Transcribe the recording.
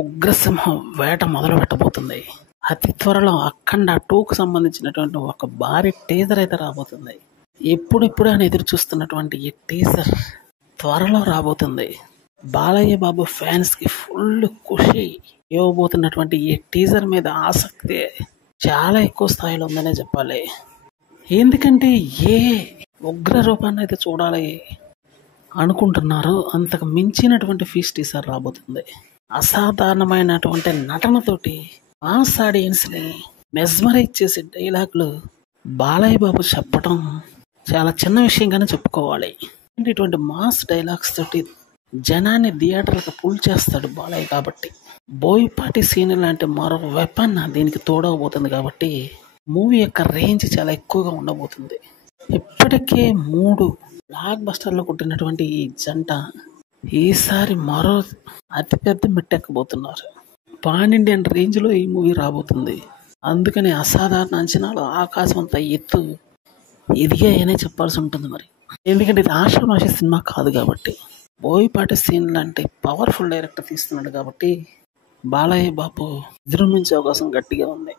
ఉగ్రసింహం వేట మొదలు పెట్టబోతుంది. అతి త్వరలో అఖండ 2కు సంబంధించినటువంటి ఒక భారీ టీజర్ అయితే రాబోతుంది. ఎప్పుడిప్పుడు అని ఎదురు చూస్తున్నటువంటి ఈ టీజర్ త్వరలో రాబోతుంది. బాలయ్య బాబు ఫ్యాన్స్ కి ఫుల్ ఖుషి ఇవ్వబోతున్నటువంటి ఈ టీజర్ మీద ఆసక్తి చాలా ఎక్కువ స్థాయిలో ఉందనే చెప్పాలి. ఎందుకంటే ఏ ఉగ్ర రూపాన్ని అయితే చూడాలి అనుకుంటున్నారో అంతకు మించినటువంటి ఫీస్ట్ టీజర్ రాబోతుంది. అసాధారణమైనటువంటి నటనతోటి మాస్ ఆడియన్స్ ని మెస్మరైజ్ చేసే డైలాగులు బాలయ్య బాబు చెప్పడం చాలా చిన్న విషయంగానే చెప్పుకోవాలి. ఇటువంటి మాస్ డైలాగ్స్ తోటి జనాన్ని థియేటర్లకు పుల్ చేస్తాడు బాలయ్య. కాబట్టి బోయపాటి సీన్ లాంటి మరో వెపన్ దీనికి తోడవబోతుంది. కాబట్టి మూవీ యొక్క రేంజ్ చాలా ఎక్కువగా ఉండబోతుంది. ఇప్పటికే 3 బ్లాక్ బస్టర్లు కొట్టినటువంటి ఈ జంట ఈసారి మరో అతిపెద్ద మెట్టెక్కబోతున్నారు. పాన్ ఇండియన్ రేంజ్లో ఈ మూవీ రాబోతుంది. అందుకని అసాధారణ అంచనాలు ఆకాశం అంతా ఎత్తు ఎదిగాయనే చెప్పాల్సి ఉంటుంది. మరి ఎందుకంటే ఇది ఆషామాషి సినిమా కాదు కాబట్టి, బోయపాటి సీన్ లాంటి పవర్ఫుల్ డైరెక్టర్ తీస్తున్నాడు కాబట్టి బాలయ్య బాబు విజృంభించే అవకాశం గట్టిగా ఉంది.